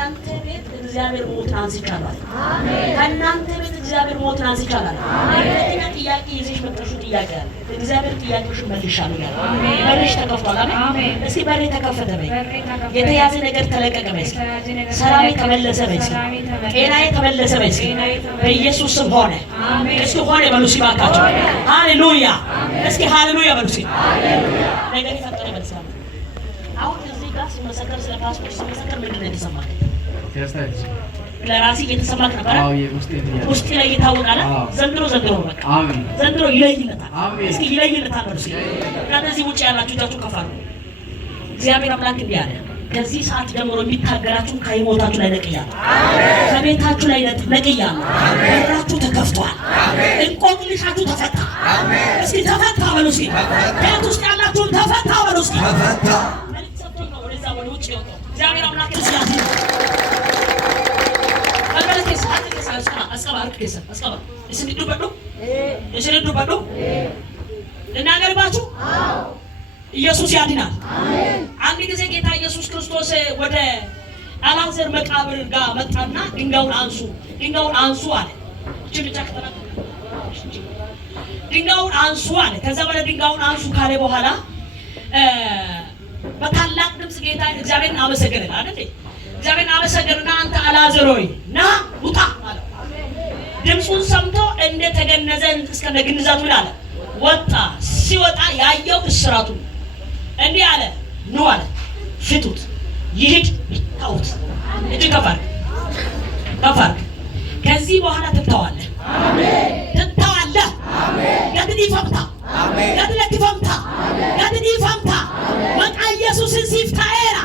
ከእናንተ ቤት እግዚአብሔር ሞትን አንስቻለሁ። አሜን። ከእናንተ ቤት እግዚአብሔር ሞትን አንስቻለሁ። አሜን። ጥያቄ ይዘሽ መጥተሽ ጥያቄ አለ። እግዚአብሔር ጥያቄሽን መልሻለሁ ያለ። አሜን። በርሽ ተከፍቷል። አሜን። እስኪ በሬ ተከፈተ በይ። የተያዘ ነገር ተለቀቀ በይ። ሰላሜ ተመለሰ በይ። ጤናዬ ተመለሰ በይ። በኢየሱስ ስም ሆነ። አሜን። እስኪ ሆነ በሉ ሲባካቸው። ሃሌሉያ። እስኪ ሃሌሉያ በሉ ሲ ሃሌሉያ። ነገር ይፈጠረ በልሳም አሁን እዚህ ጋር ሲመሰከር ስለ ፓስፖርት ሲመሰከር ምንድን ነው የተሰማህ? ለራሴ እየተሰማክ ነበር። ውስጥ ላይ ይታወቃል። ዘንድሮ በቃ አሜን። ዘንድሮ ይለይለታል። እስኪ ይለይለታል ነው። እስኪ ከዚህ ውጪ ያላችሁ እጃችሁ ከፍ አድርጉ። እግዚአብሔር አምላክ እንዲህ አለ፣ ከዚህ ሰዓት ጀምሮ የሚታገላችሁ ከህይወታችሁ ላይ ነቅያለሁ። አሜን። ከቤታችሁ ላይ ነቅያለሁ። በራችሁ ተከፍቷል። አሜን። እንቆቅልሻችሁ ተፈታ። አሜን። እስኪ ተፈታ በሉ። እስኪ ቤት ውስጥ ያላችሁ ተፈታ በሉ። እስኪ ተፈታ ወደዛ ወደ ውጪ ወጣ። እግዚአብሔር አምላክ ሲያዝ እናገርባችሁ ኢየሱስ ያድናል። አሜን። አንድ ጊዜ ጌታ ኢየሱስ ክርስቶስ ወደ አልዓዛር መቃብር ጋር መጣና ድንጋዩን አንሱ አለ። እቺ ብቻ ከተናገረ ድንጋዩን አንሱ አለ። ከዛ በኋላ ድንጋዩን አንሱ ካለ በኋላ በታላቅ ድምጽ ጌታ እግዚአብሔርን አመሰገነ አይደል? እግዚአብሔርን አመሰገነና አንተ አልዓዛር ሆይ ና ውጣ አለ። ድምጹን ሰምቶ እንደተገነዘ እስከ ግንዛቱ አለ ወጣ። ሲወጣ ያየው እስራቱ እንዲህ አለ፣ ኑ አለ፣ ፍቱት፣ ይሂድ፣ ታውት እጅ ከፋር ከዚህ በኋላ ትተዋለህ። አሜን። ትተዋለህ። አሜን። ያድኒ ፈምታ አሜን። ያድለክ ፈምታ ያድኒ ፈምታ ወጣ ኢየሱስን ሲፍታኤራ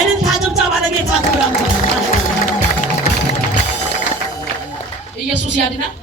እልን ታጀምታ ባለጌታ ክብራ ኢየሱስ ያድናል።